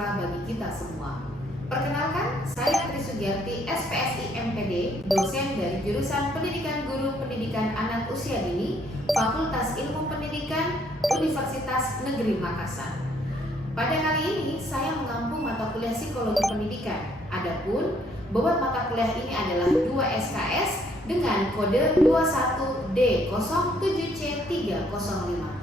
sejahtera bagi kita semua. Perkenalkan, saya Tri Sugiarti, SPSI MPD, dosen dari jurusan Pendidikan Guru Pendidikan Anak Usia Dini, Fakultas Ilmu Pendidikan, Universitas Negeri Makassar. Pada kali ini, saya mengampu mata kuliah Psikologi Pendidikan. Adapun bobot mata kuliah ini adalah 2 SKS dengan kode 21D07C305.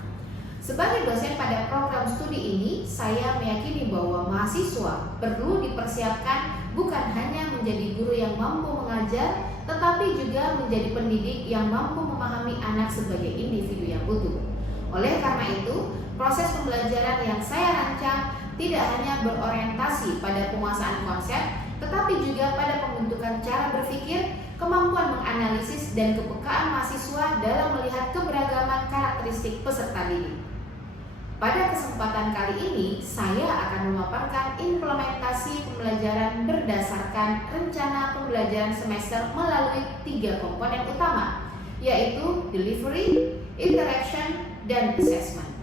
Sebagai dosen pada program studi ini, saya meyakini bahwa mahasiswa perlu dipersiapkan bukan hanya menjadi guru yang mampu mengajar, tetapi juga menjadi pendidik yang mampu memahami anak sebagai individu yang utuh. Oleh karena itu, proses pembelajaran yang saya rancang tidak hanya berorientasi pada penguasaan konsep, tetapi juga pada pembentukan cara berpikir, kemampuan menganalisis, dan kepekaan mahasiswa dalam melihat keberagaman karakteristik peserta didik. Pada kesempatan kali ini, saya akan memaparkan implementasi pembelajaran berdasarkan rencana pembelajaran semester melalui 3 komponen utama, yaitu delivery, interaction, dan assessment.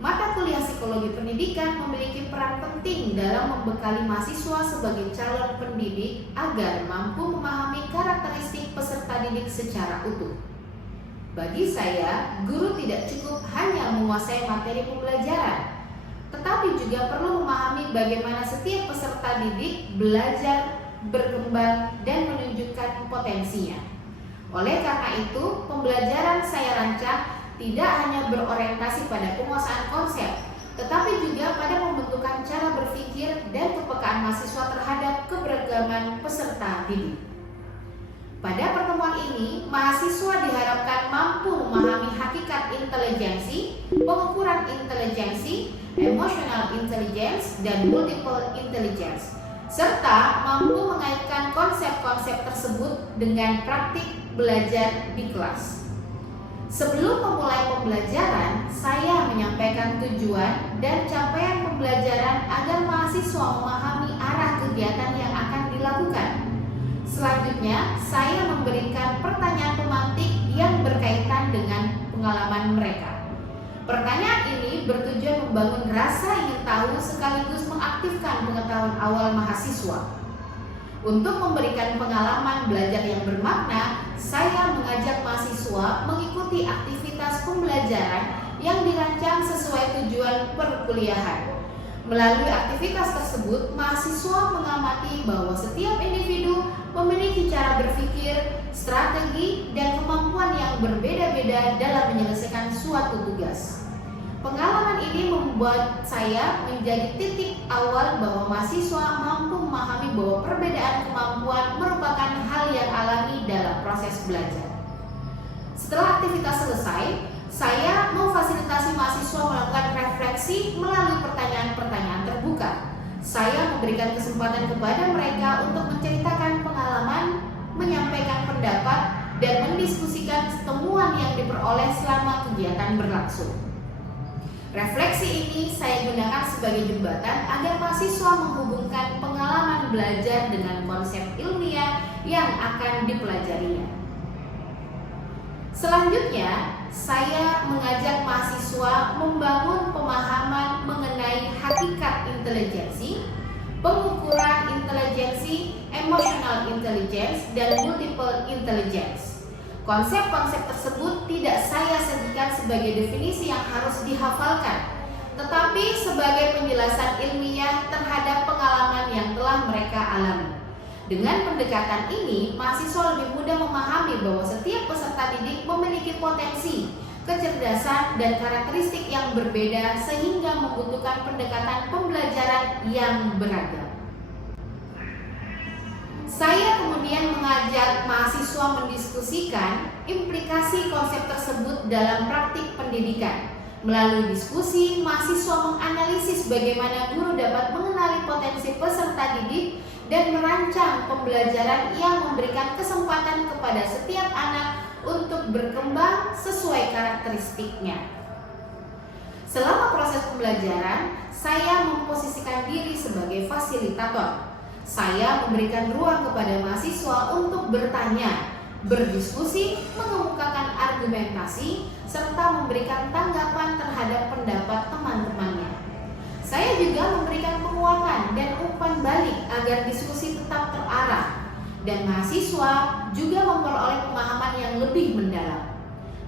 Mata kuliah Psikologi Pendidikan memiliki peran penting dalam membekali mahasiswa sebagai calon pendidik agar mampu memahami karakteristik peserta didik secara utuh. Bagi saya, guru tidak cukup hanya menguasai materi pembelajaran, tetapi juga perlu memahami bagaimana setiap peserta didik belajar, berkembang, dan menunjukkan potensinya. Oleh karena itu, pembelajaran saya rancang tidak hanya berorientasi pada penguasaan konsep, tetapi juga pada pembentukan cara berpikir dan kepekaan mahasiswa terhadap keberagaman peserta didik. Pada pertemuan ini, mahasiswa diharapkan mampu memahami hakikat intelijensi, pengukuran intelijensi, emotional intelligence, dan multiple intelligence, serta mampu mengaitkan konsep-konsep tersebut dengan praktik belajar di kelas. Sebelum memulai pembelajaran, saya menyampaikan tujuan dan capaian pembelajaran agar mahasiswa memahami arah kegiatan yang akan dilakukan. Selanjutnya, saya memberikan pertanyaan pemantik yang berkaitan dengan pengalaman mereka. Pertanyaan ini bertujuan membangun rasa ingin tahu sekaligus mengaktifkan pengetahuan awal mahasiswa. Untuk memberikan pengalaman belajar yang bermakna, saya mengajak mahasiswa mengikuti aktivitas pembelajaran yang dirancang sesuai tujuan perkuliahan. Melalui aktivitas tersebut, mahasiswa mengamati bahwa setiap individu memiliki cara berpikir, strategi, dan kemampuan yang berbeda-beda dalam menyelesaikan suatu tugas. Pengalaman ini membuat saya menjadi titik awal bahwa mahasiswa mampu memahami bahwa perbedaan kemampuan merupakan hal yang alami dalam proses belajar. Setelah aktivitas selesai, saya memfasilitasi mahasiswa melakukan refleksi melalui pertanyaan-pertanyaan terbuka. Saya memberikan kesempatan kepada mereka untuk menceritakan pengalaman, menyampaikan pendapat, dan mendiskusikan temuan yang diperoleh selama kegiatan berlangsung. Refleksi ini saya gunakan sebagai jembatan agar mahasiswa menghubungkan pengalaman belajar dengan konsep ilmiah yang akan dipelajarinya. Selanjutnya, saya mengajak mahasiswa membangun pemahaman mengenai hakikat intelijensi, pengukuran intelijensi, emotional intelligence, dan multiple intelligence. Konsep-konsep tersebut tidak saya sajikan sebagai definisi yang harus dihafalkan, tetapi sebagai penjelasan ilmiah terhadap pengalaman yang telah mereka alami. Dengan pendekatan ini, mahasiswa lebih mudah memahami bahwa setiap peserta didik memiliki potensi, kecerdasan, dan karakteristik yang berbeda sehingga membutuhkan pendekatan pembelajaran yang beragam. Saya kemudian mengajak mahasiswa mendiskusikan implikasi konsep tersebut dalam praktik pendidikan. Melalui diskusi, mahasiswa menganalisis bagaimana guru dapat mengenali potensi peserta didik dan merancang pembelajaran yang memberikan kesempatan kepada setiap anak untuk berkembang sesuai karakteristiknya. Selama proses pembelajaran, saya memposisikan diri sebagai fasilitator. Saya memberikan ruang kepada mahasiswa untuk bertanya, berdiskusi, mengemukakan argumentasi, serta memberikan tanggapan terhadap pendapat teman-temannya. Saya juga memberikan penguatan dan umpan balik agar diskusi tetap terarah dan mahasiswa juga memperoleh pemahaman yang lebih mendalam.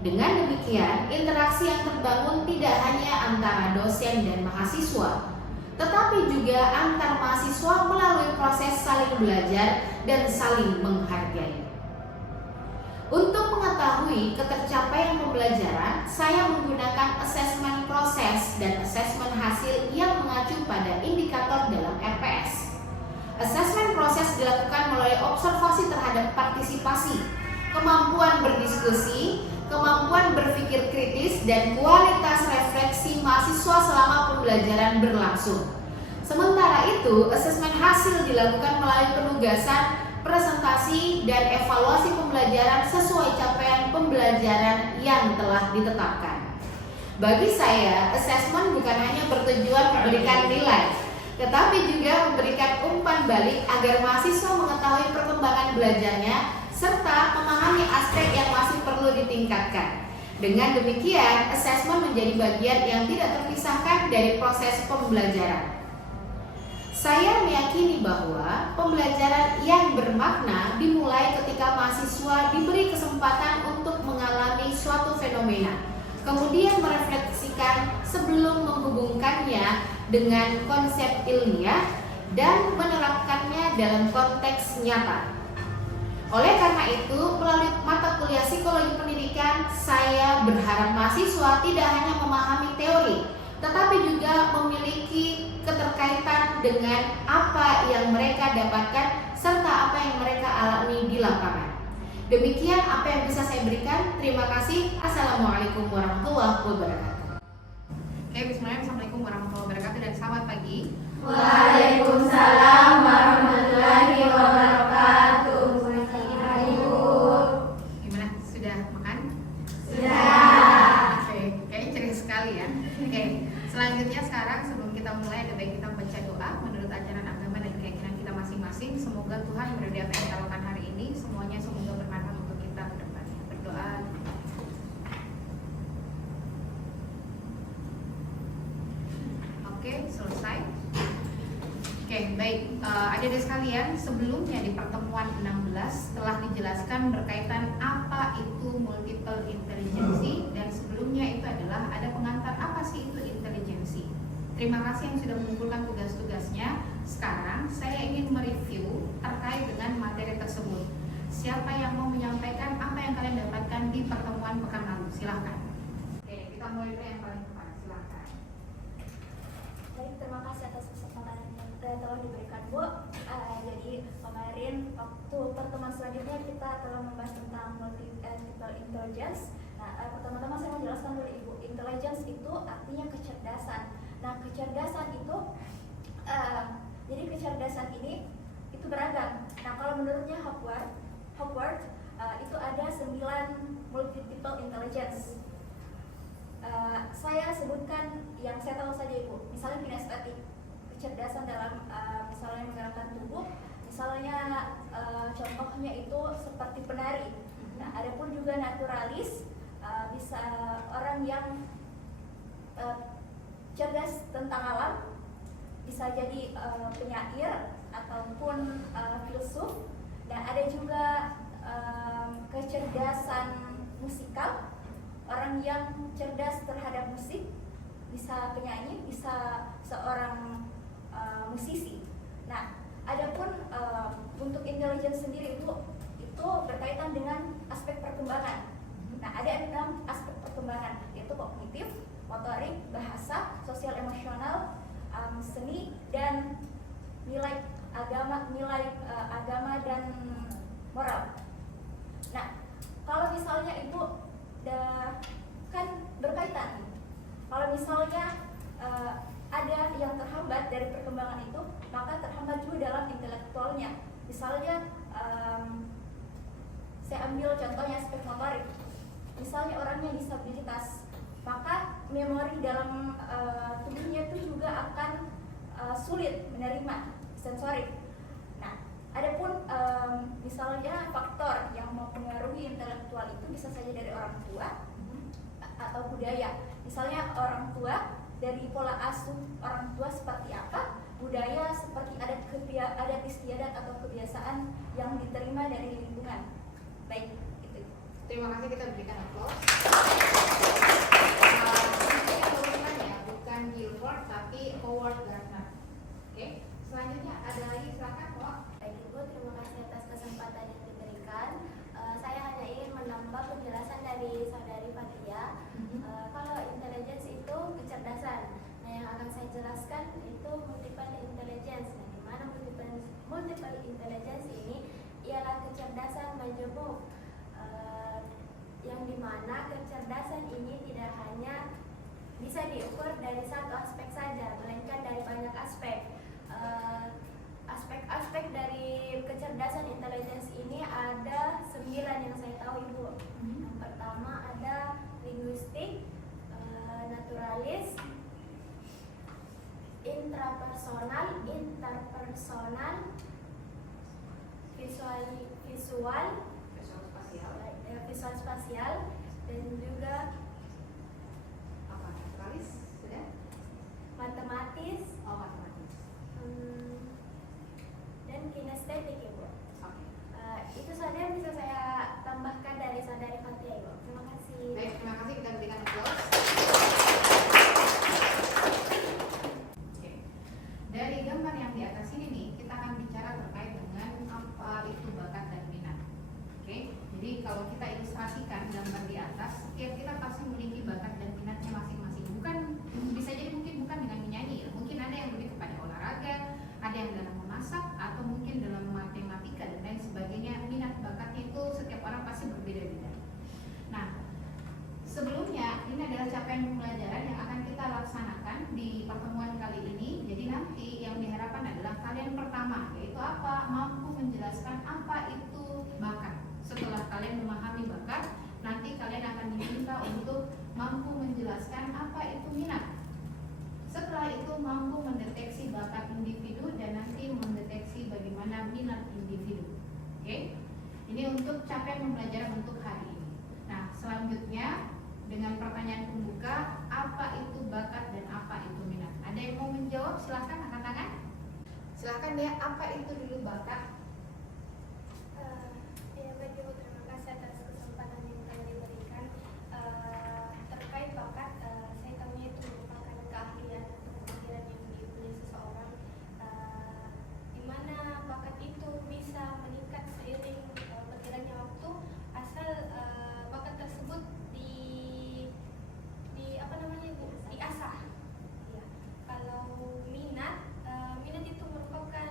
Dengan demikian, interaksi yang terbangun tidak hanya antara dosen dan mahasiswa, tetapi juga antar mahasiswa melalui proses saling belajar dan saling menghargai. Untuk mengetahui ketercapaian pembelajaran, saya menggunakan asesmen proses dan asesmen hasil yang mengacu pada indikator dalam RPS. Asesmen proses dilakukan melalui observasi terhadap partisipasi, kemampuan berdiskusi, kemampuan berpikir kritis, dan kualitas refleksi mahasiswa selama pembelajaran berlangsung. Sementara itu, asesmen hasil dilakukan melalui penugasan, presentasi, dan evaluasi pembelajaran sesuai capaian pembelajaran yang telah ditetapkan. Bagi saya, asesmen bukan hanya bertujuan memberikan nilai, tetapi juga memberikan umpan balik agar mahasiswa mengetahui perkembangan belajarnya serta memahami aspek yang masih perlu ditingkatkan. Dengan demikian, asesmen menjadi bagian yang tidak terpisahkan dari proses pembelajaran. Saya meyakini bahwa pembelajaran yang bermakna dimulai ketika mahasiswa diberi kesempatan untuk mengalami suatu fenomena, kemudian merefleksikan sebelum menghubungkannya dengan konsep ilmiah dan menerapkannya dalam konteks nyata. Oleh karena itu, melalui mata kuliah psikologi pendidikan, saya berharap mahasiswa tidak hanya memahami teori, tetapi juga memiliki keterkaitan dengan apa yang mereka dapatkan serta apa yang mereka alami di lapangan. Demikian apa yang bisa saya berikan. Terima kasih. Assalamualaikum warahmatullahi wabarakatuh. Oke, bismillahirrahmanirrahim. Assalamualaikum warahmatullahi wabarakatuh dan selamat pagi. Waalaikumsalam warahmatullahi wabarakatuh. Gimana? Sudah makan? Sudah. Oke, kayaknya ceria sekali ya. Oke, selanjutnya sekarang sebelum kita mulai ada baik kita baca doa menurut ajaran agama dan keyakinan kita masing-masing. Semoga Tuhan memberi apa yang kita lakukan hari ini semuanya semoga bermanfaat untuk kita ke depannya. Berdoa. Oke, selesai. Oke, baik. Adik-adik sekalian, sebelumnya di pertemuan 16 telah dijelaskan berkaitan apa itu multiple intelligency dan sebelumnya itu adalah ada pengantar apa sih itu intelijensi. Terima kasih yang sudah mengumpulkan tugas-tugasnya. Sekarang saya ingin mereview terkait dengan materi tersebut. Siapa yang mau menyampaikan apa yang kalian dapatkan di pertemuan pekan lalu? Silahkan. Oke, kita mulai dari yang paling depan. Silahkan. Baik, terima kasih atas kesempatan yang telah diberikan, Bu. Jadi kemarin waktu pertemuan selanjutnya kita telah membahas tentang multiple intelligence. Nah, pertama-tama saya mau jelaskan dulu, Ibu. Intelligence itu artinya kecerdasan. Nah, kecerdasan itu jadi kecerdasan ini itu beragam. Nah, kalau menurutnya Howard itu ada 9 multiple intelligence. Saya sebutkan yang saya tahu saja, Ibu. Misalnya kinestetik, kecerdasan dalam misalnya menggerakkan tubuh. Misalnya contohnya itu seperti penari. Nah, ada pun juga naturalis, bisa orang yang cerdas tentang alam, bisa jadi penyair ataupun filsuf. Dan ada juga kecerdasan musikal, orang yang cerdas terhadap musik, bisa penyanyi, bisa seorang musisi. Nah, adapun untuk intelligence sendiri itu berkaitan dengan aspek perkembangan. Nah, ada 6 aspek perkembangan, yaitu kognitif, motorik, bahasa, sosial emosional, seni, dan nilai agama dan moral. Nah, kalau misalnya Ibu kan berkaitan. Kalau misalnya ada yang terhambat dari perkembangan itu, maka terhambat juga dalam intelektualnya. Misalnya saya ambil contohnya aspek motorik. Misalnya orangnya disabilitas, maka memori dalam tubuhnya itu juga akan sulit menerima sensorik. Nah, adapun misalnya faktor yang mempengaruhi intelektual itu bisa saja dari orang tua atau budaya. Misalnya orang tua dari pola asuh orang tua seperti apa, budaya seperti adat istiadat atau kebiasaan yang diterima dari lingkungan. Baik, itu. Terima kasih, kita berikan aplaus. Ini tulisan ya, bukan Guilford tapi Howard Gardner. Oke, selanjutnya ada lagi, silakan Pak. Baik Ibu, terima kasih atas kesempatan yang diberikan. Saya hanya ingin menambah penjelasan dari Saudari Fathia. Kalau intelligence itu kecerdasan. Nah, yang akan saya jelaskan itu multiple intelligence. Nah, di mana multiple intelligence ini ialah kecerdasan majemuk, yang dimana kecerdasan ini tidak hanya bisa diukur dari satu aspek saja, melainkan dari banyak aspek. Aspek-aspek dari kecerdasan intelligence ini ada 9 yang saya tahu Ibu. Yang pertama ada linguistik, naturalis, intrapersonal, interpersonal, visual spasial, dan juga Apa? Naturalis? Sudah? matematis, Matematis. dan kinestetik Ibu. Oke. Itu saja yang bisa saya tambahkan dari Saudari Fathia Ibu. Terima kasih. Baik, terima kasih, kita berikan aplaus. Oke. Dari gambar yang di atas ini nih, kita akan bicara terkait dengan apa itu bakat dan minat. Oke. Jadi kalau kita ilustrasikan gambar di atas, setiap kita pasti memiliki bakat dan minatnya masing-masing. Bukan, bisa jadi mungkin bukan dengan menyanyi, mungkin ada yang lebih kepada olahraga, ada yang dalam memasak, atau mungkin dalam matematika dan lain sebagainya. Minat bakatnya itu setiap orang pasti berbeda-beda. Nah, sebelumnya ini adalah capaian pembelajaran yang akan kita laksanakan di pertemuan kali ini. Jadi nanti yang diharapkan adalah kalian pertama, yaitu apa? Mampu menjelaskan apa itu bakat. Setelah kalian memahami bakat, nanti kalian akan diminta untuk mampu menjelaskan apa itu minat. Setelah itu mampu mendeteksi bakat individu dan nanti mendeteksi bagaimana minat individu. Oke? Ini untuk capaian pembelajaran untuk hari ini. Nah, selanjutnya dengan pertanyaan pembuka, apa itu bakat dan apa itu minat? Ada yang mau menjawab? Silahkan angkat tangan. Silahkan ya, apa itu dulu bakat? Ya baik Ibu, terima kasih atas kesempatan yang telah diberikan. Terkait bakat, saya tahunya itu merupakan keahlian atau kemampuan yang dimiliki seseorang, di mana bakat itu bisa meningkat seiring berjalannya waktu, asal bakat tersebut di apa namanya Ibu, diasah. Ya. Kalau minat itu merupakan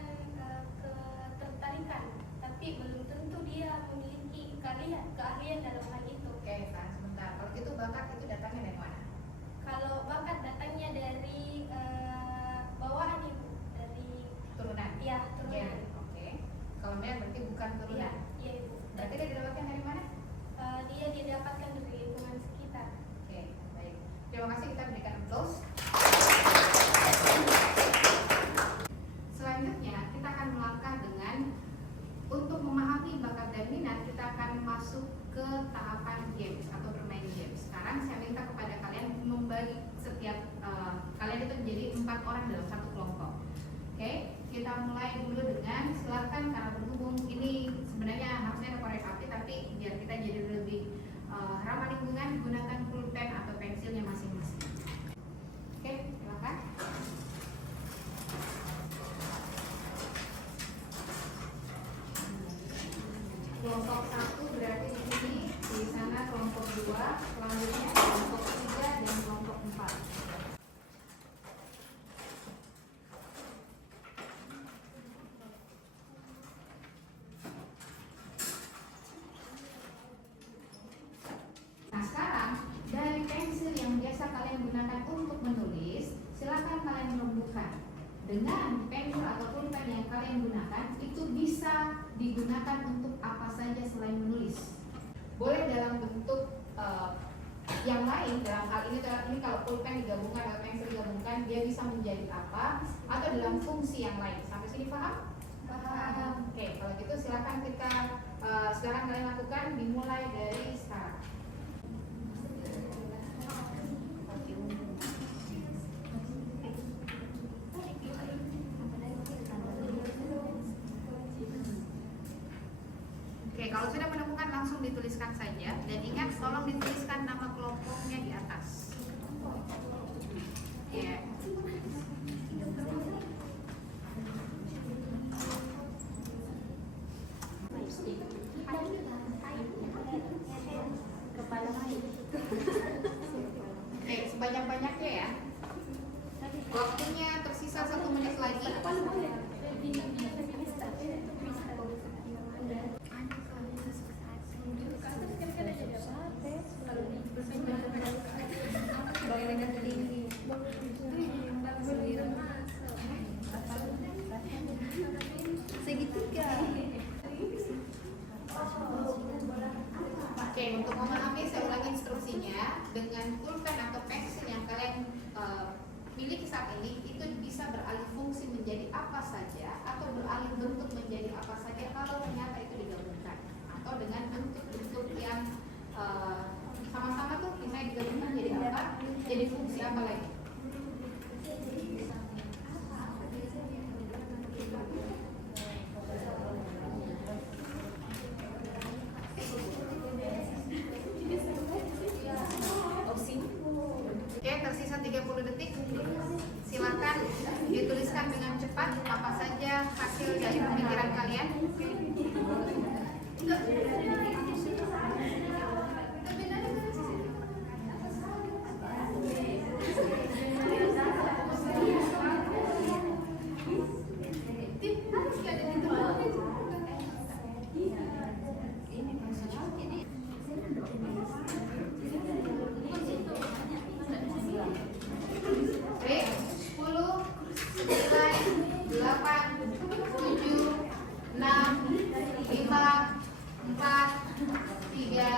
ketertarikan, tapi belum tentu dia memiliki keahlian dalam hal itu. Oke, tahan sebentar. Kalau gitu bakat itu datangnya dari mana? Kalau bakat datangnya dari bawaan Ibu, dari Turunan. ya turunan. Oke. Kalau minat berarti bukan Iya, turunan. iya Ibu. Berarti dia didapatkan dari mana? Dia didapatkan dari lingkungan sekitar. Oke, baik. Terima kasih, kita berikan aplaus. Selanjutnya kita akan melangkah dengan untuk memahami bakat dan minat, kita akan masuk ke tahapan games atau bermain games. Sekarang saya minta kepada kalian membagi setiap kalian itu menjadi 4 orang dalam satu kelompok. Oke, kita mulai dulu dengan silakan, karena berhubung ini sebenarnya harusnya ada korek api, tapi biar kita jadi lebih ramah lingkungan, gunakan pulpen atau pensilnya masing-masing. Oke, silakan. Kelompok 1 berarti di sini, di sana kelompok 2, selanjutnya kelompok 3 dan kelompok 4. Nah, sekarang dari pensil yang biasa kalian gunakan untuk menulis, silakan kalian rembukan. Dengan pensil atau pulpen yang kalian gunakan, itu bisa digunakan untuk apa saja selain menulis. Boleh dalam bentuk yang lain, dalam hal ini kalau pulpen digabungkan atau pensil digabungkan, dia bisa menjadi apa, atau dalam fungsi yang lain. Sampai sini paham? Paham. Oke, kalau gitu silakan sekarang kalian lakukan, dimulai dari sekarang. Oke, kalau sudah menemukan langsung dituliskan saja dan ingat tolong dituliskan nama kelompoknya di atas. Ya. Oke, sebanyak-banyaknya ya. Waktunya tersisa 1 menit lagi. Oke, untuk memahami saya ulangi instruksinya. Dengan pulpen atau pensil yang kalian miliki saat ini, itu bisa beralih fungsi menjadi apa saja atau beralih bentuk menjadi apa saja kalau ternyata itu digabungkan, atau dengan bentuk-bentuk yang sama-sama tuh misalnya digabungkan jadi apa, jadi fungsi apa lagi. Oke, tersisa 30 detik. Silakan dituliskan dengan cepat apa saja hasil dari pemikiran kalian. Baik, 10, 9, 8, 7, 6, 5, 4, 3,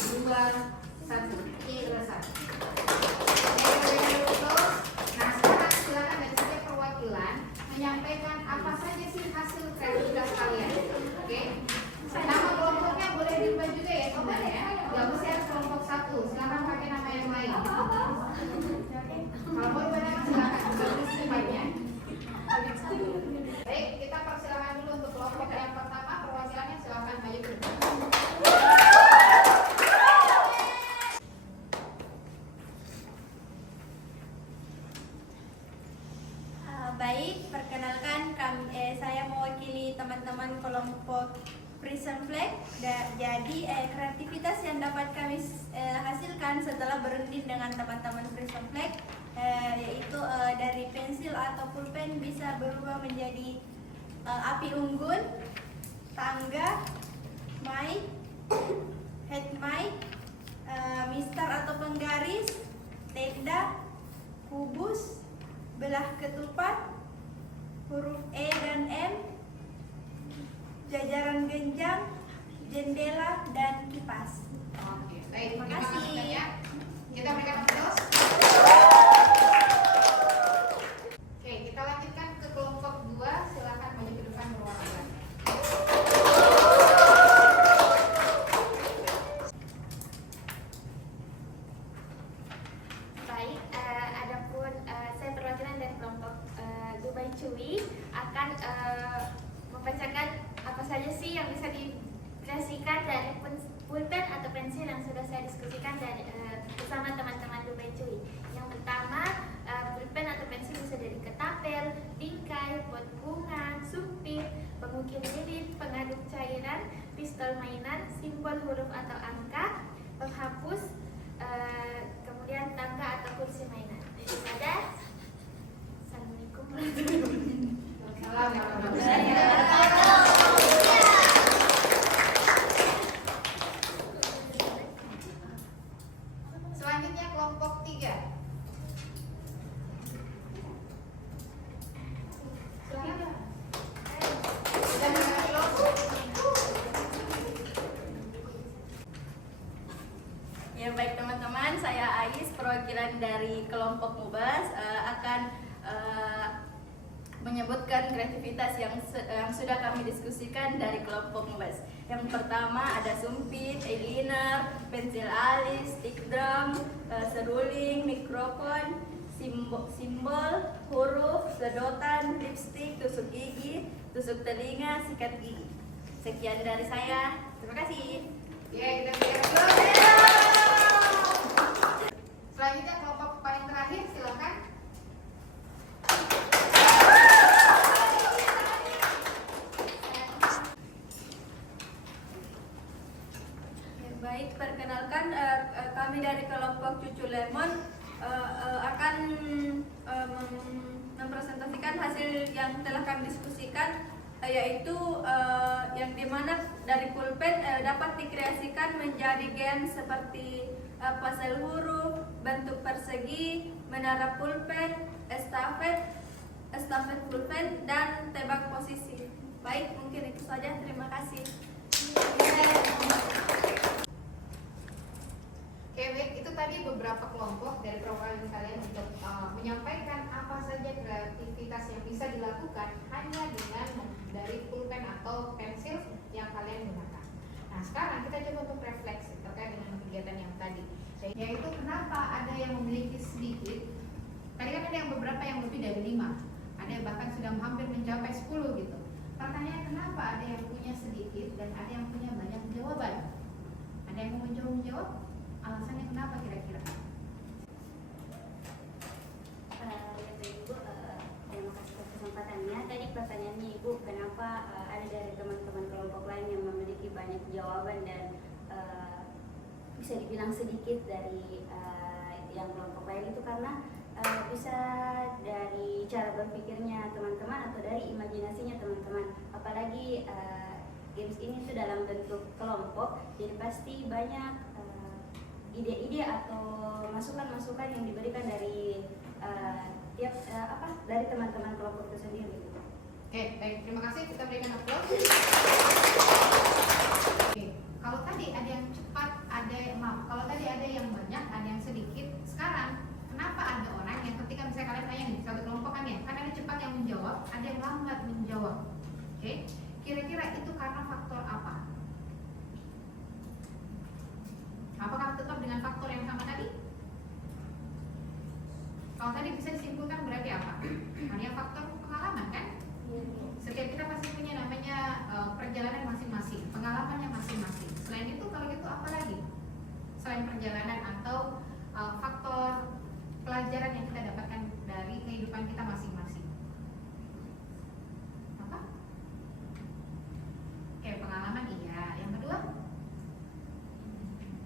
2, 1. Ini selesai. Nah, sekarang silakan dari setiap perwakilan menyampaikan apa saja sih hasil kreativitas kalian. Oke. Nama kelompoknya boleh diubah juga ya sebenarnya. Gak mesti harus kelompok satu. Silakan pakai nama yang lain. Kalau mau diubah nama silakan. Bagus secepatnya. Baik, kita persilakan dulu untuk kelompok yang pertama. Perwakilannya silakan maju ke depan. Baik, perkenalkan saya mewakili teman-teman kelompok Prison Flag. Jadi kreativitas yang dapat kami hasilkan setelah berunding dengan teman-teman Prison Flag yaitu dari pensil atau pulpen bisa berubah menjadi api unggun, tangga, mic, head mic, mistar atau penggaris, tenda, kubus, belah ketupat, huruf E dan M, jajaran genjang, jendela, dan kipas. Oke, baik. Terima Terima kasih kasih. banyak. Kita berikan aplaus. Oke, kita lanjutkan ke kelompok 2. Silakan maju ke depan perwakilan. Baik, adapun saya perwakilan dari kelompok Dubai Cui akan membacakan apa saja sih yang bisa dikreasikan dari pulpen atau pensil yang sudah saya diskusikan dari bersama teman-teman Dubai Cui. Yang pertama, pulpen atau pensil bisa dari ketapel, bingkai, pot bunga, supir, pengukir lilin, pengaduk cairan, pistol mainan, simbol huruf atau angka, penghapus, kemudian tangga atau kursi mainan. Ada. Assalamualaikum warahmatullahi wabarakatuh. Selanjutnya kelompok 3. Silakan. Sudah bisa kelompok. Ya baik teman-teman, saya Ais, perwakilan dari kelompok Mubas akan menyebutkan kreativitas yang sudah kami diskusikan dari kelompok Mubas. Yang pertama ada sumpit, eyeliner, pensil alis, stick drum, seruling, mikrofon, simbol, huruf, sedotan, lipstick, tusuk gigi, tusuk telinga, sikat gigi. Sekian dari saya. Terima kasih. Ya, kita berikan aplaus. Selanjutnya kelompok paling terakhir, silakan. Ya, baik, perkenalkan kami dari kelompok Cucu Lemon akan mempresentasikan hasil yang telah kami diskusikan, yaitu yang dimana dari pulpen dapat dikreasikan menjadi game seperti puzzle huruf, bentuk persegi, menara pulpen, estafet pulpen, dan tebak posisi. Baik, mungkin itu saja. Terima kasih. Oke, baik, itu tadi beberapa kelompok dari program kalian untuk menyampaikan apa saja kreativitas yang bisa dilakukan hanya dengan dari pulpen atau pensil yang kalian gunakan. Nah, sekarang kita coba untuk refleksi terkait dengan kegiatan yang tadi, yaitu kenapa ada yang memiliki sedikit. Tadi kan ada yang beberapa yang lebih dari 5, ada yang bahkan sudah hampir mencapai 10 gitu. Pertanyaannya, kenapa ada yang punya sedikit dan ada yang punya banyak jawaban? Ada yang mau mencoba menjawab? Alasannya kenapa kira-kira? Ya Ibu, terima kasih atas kesempatannya. Tadi pertanyaannya Ibu, kenapa ada dari teman-teman kelompok lain yang memiliki banyak jawaban dan bisa dibilang sedikit dari yang kelompok lain itu karena bisa dari cara berpikirnya teman-teman atau dari imajinasinya teman-teman. Apalagi games ini tuh dalam bentuk kelompok, jadi pasti banyak ide-ide atau masukan-masukan yang diberikan dari dari teman-teman kelompok itu sendiri. Oke, baik, terima kasih, kita berikan aplaus. Oke, kalau tadi ada yang cepat, kalau tadi ada yang banyak, ada yang sedikit. Sekarang, kenapa ada orang yang ketika misalnya kalian tanya nih, satu kelompok kan ada cepat yang menjawab, ada yang lambat menjawab. Oke, kira-kira itu karena faktor apa? Apakah tetap dengan faktor yang sama tadi? Kalau tadi bisa disimpulkan berarti apa? Hanya faktor pengalaman kan? Setiap kita pasti punya namanya perjalanan masing-masing, pengalamannya masing-masing. Selain itu, kalau gitu apa lagi? Selain perjalanan atau faktor pelajaran yang kita dapatkan dari kehidupan kita masing-masing. Apa? Oke, pengalaman iya. Yang kedua?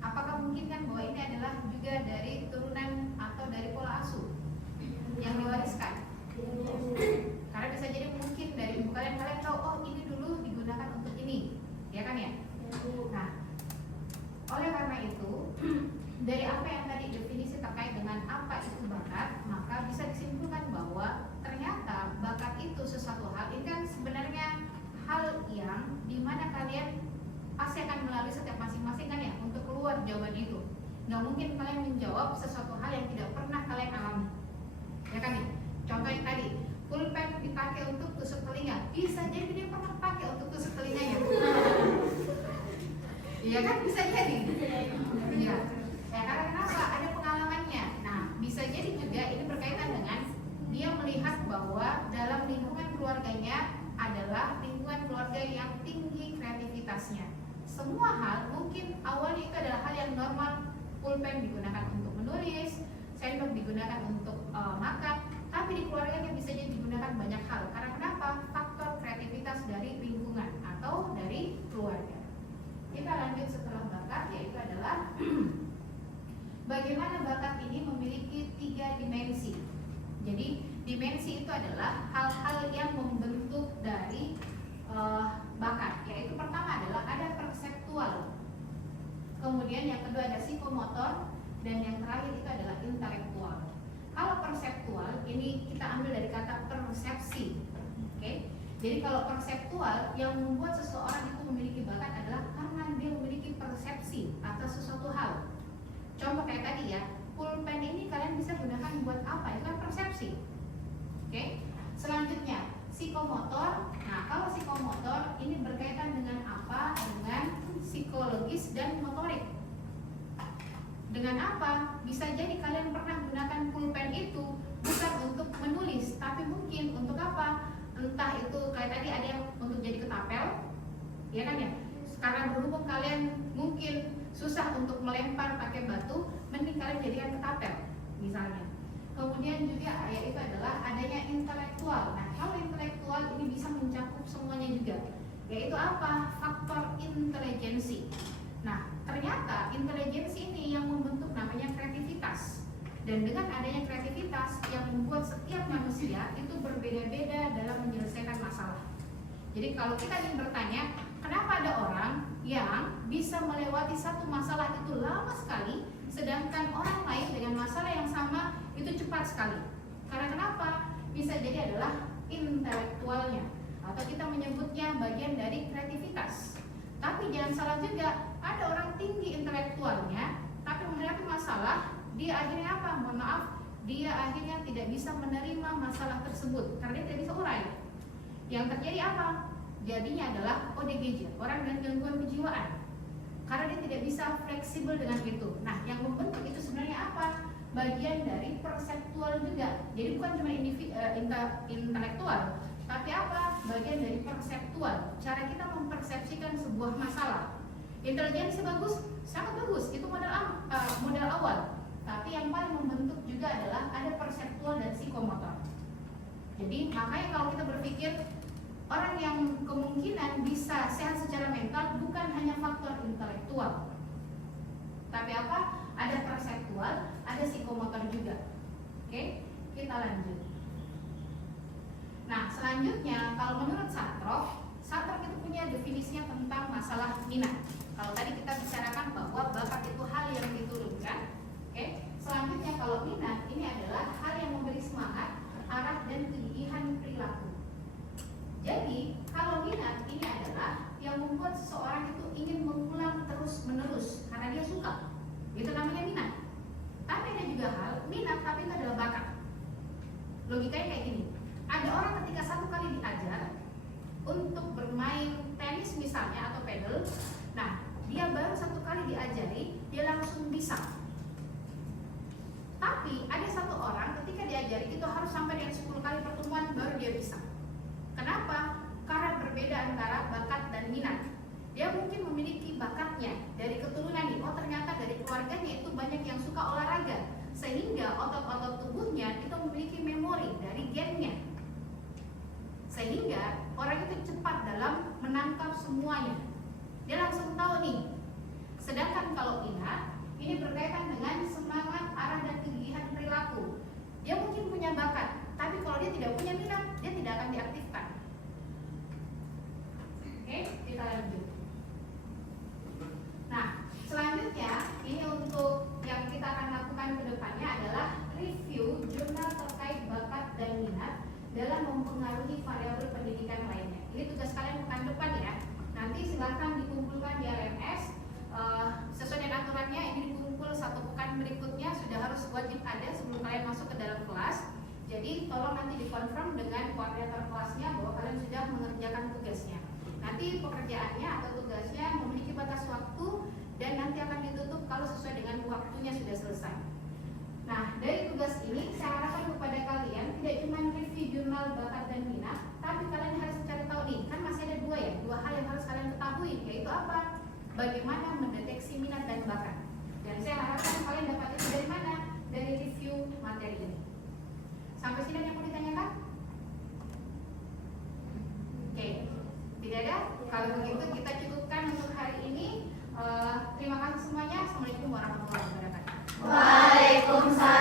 Apakah mungkin kan bahwa ini adalah juga dari turunan atau dari pola asuh yang diwariskan? Karena bisa jadi mungkin dari ibu kalian tahu, oh ini dulu digunakan untuk ini, ya kan ya? Nah, oleh karena itu dari apa yang tadi definisi terkait dengan apa itu bakat, maka bisa disimpulkan bahwa ternyata bakat itu sesuatu hal, ini kan sebenarnya hal yang dimana kalian pasti akan melalui setiap masing-masing kan ya untuk keluar jawaban itu. Nggak mungkin kalian menjawab sesuatu hal yang tidak pernah kalian alami, ya kan ya? Contoh yang tadi, pulpen dipakai untuk tusuk telinga, bisa jadi dia pernah pakai untuk tusuk telinganya. Iya kan, bisa jadi. Iya. Ya, karena kenapa? Ada pengalamannya. Nah, bisa jadi juga ini berkaitan dengan dia melihat bahwa dalam lingkungan keluarganya adalah lingkungan keluarga yang tinggi kreativitasnya. Semua hal mungkin awalnya itu adalah hal yang normal. Pulpen digunakan untuk menulis, sendok digunakan untuk makan, tapi di keluarganya bisa jadi digunakan banyak hal. Karena kenapa? Faktor kreativitas dari lingkungan atau dari keluarga. Kita lanjut setelah bakat, yaitu adalah bagaimana bakat ini memiliki 3 dimensi. Jadi dimensi itu adalah hal-hal yang membentuk dari bakat. Yaitu pertama adalah ada perseptual, kemudian yang kedua ada psikomotor, dan yang terakhir itu adalah intelektual. Kalau perseptual ini kita ambil dari kata persepsi, oke? Jadi kalau perseptual yang membuat seseorang itu memiliki bakat adalah karena dia memiliki persepsi atas sesuatu hal. Contoh kayak tadi ya, pulpen ini kalian bisa gunakan buat apa? Itu kan persepsi, oke? Selanjutnya psikomotor. Nah, kalau psikomotor ini berkaitan dengan apa? Dengan psikologis dan motorik. Dengan apa? Bisa jadi kalian pernah gunakan pulpen itu bukan untuk menulis, tapi mungkin untuk apa? Entah itu kayak tadi ada yang untuk jadi ketapel, ya kan ya? Karena berhubung kalian mungkin susah untuk melempar pakai batu, mending kalian jadikan ketapel misalnya. Kemudian juga yaitu adalah adanya intelektual. Nah, kalau intelektual ini bisa mencakup semuanya juga, yaitu apa? Faktor intelijensi. Nah, ternyata intelijensi ini yang membentuk namanya kreativitas. Dan dengan adanya kreativitas yang membuat setiap manusia itu berbeda-beda dalam menyelesaikan masalah. Jadi kalau kita ingin bertanya, kenapa ada orang yang bisa melewati satu masalah itu lama sekali, sedangkan orang lain dengan masalah yang sama itu cepat sekali? Karena kenapa? Bisa jadi adalah intelektualnya, atau kita menyebutnya bagian dari kreativitas. Tapi jangan salah juga, ada orang tinggi intelektualnya, tapi menghadapi masalah, dia akhirnya apa? Mohon maaf, dia akhirnya tidak bisa menerima masalah tersebut karena dia tidak bisa urai. Yang terjadi apa? Jadinya adalah ODGJ, orang dengan gangguan kejiwaan, karena dia tidak bisa fleksibel dengan itu. Nah, yang membentuk itu sebenarnya apa? Bagian dari perseptual juga. Jadi bukan cuma intelektual, tapi apa? Bagian dari perseptual. Cara kita mempersepsikan sebuah masalah. Intelijensi bagus, sangat bagus. Itu modal awal. Tapi yang paling membentuk juga adalah ada perseptual dan psikomotor. Jadi makanya kalau kita berpikir orang yang kemungkinan bisa sehat secara mental bukan hanya faktor intelektual, tapi apa? Ada perseptual, ada psikomotor juga. Oke, kita lanjut. Nah, selanjutnya kalau menurut Sartre itu punya definisinya tentang masalah minat. Kalau tadi kita bicarakan bahwa bakat itu hal yang diturunkan. Oke, selanjutnya kalau minat ini adalah hal yang memberi semangat, arah dan kegigihan perilaku. Jadi kalau minat ini adalah yang membuat seseorang itu ingin mengulang terus-menerus karena dia suka. Itu namanya minat. Tapi ada juga hal minat tapi itu adalah bakat. Logikanya kayak gini. Ada orang ketika satu kali diajar untuk bermain tenis misalnya atau pedal, nah dia baru satu kali diajari, dia langsung bisa. Tapi ada satu orang ketika diajari itu harus sampai dengan 10 kali pertemuan baru dia bisa. Kenapa? Karena berbeda antara bakat dan minat. Dia mungkin memiliki bakatnya dari keturunan nih. Oh ternyata dari keluarganya itu banyak yang suka olahraga, sehingga otot-otot tubuhnya itu memiliki memori dari gennya, sehingga orang itu cepat dalam menangkap semuanya. Dia langsung tahu nih. Sedangkan kalau minat ini berkaitan dengan semangat, arah dan kegigihan perilaku. Dia mungkin punya bakat, tapi kalau dia tidak punya minat, dia tidak akan diaktifkan. Oke, kita lanjut. Nah, selanjutnya ini untuk yang kita akan lakukan ke depannya adalah review jurnal terkait bakat dan minat dalam mempengaruhi variabel pendidikan lainnya. Ini tugas kalian pekan depan ya. Nanti silahkan dikumpulkan di LMS. Sesuai dengan aturannya ini dikumpul satu pekan berikutnya sudah harus wajib ada sebelum kalian masuk ke dalam kelas. Jadi tolong nanti dikonfirm dengan koordinator kelasnya bahwa kalian sudah mengerjakan tugasnya. Nanti pekerjaannya atau tugasnya memiliki batas waktu dan nanti akan ditutup kalau sesuai dengan waktunya sudah selesai. Nah, dari tugas ini saya harapkan kepada kalian tidak cuma review jurnal bakat dan minat, tapi kalian harus mencari tahu nih, kan masih ada dua hal yang harus kalian ketahui, yaitu apa? Bagaimana mendeteksi minat dan bakat. Dan saya harapkan kalian dapat itu dari mana? Dari review materi ini. Sampai sini yang mau ditanyakan? Oke, tidak ada? Kalau begitu kita cukupkan untuk hari ini. Terima kasih semuanya. Assalamualaikum warahmatullahi wabarakatuh. Waalaikumsalam.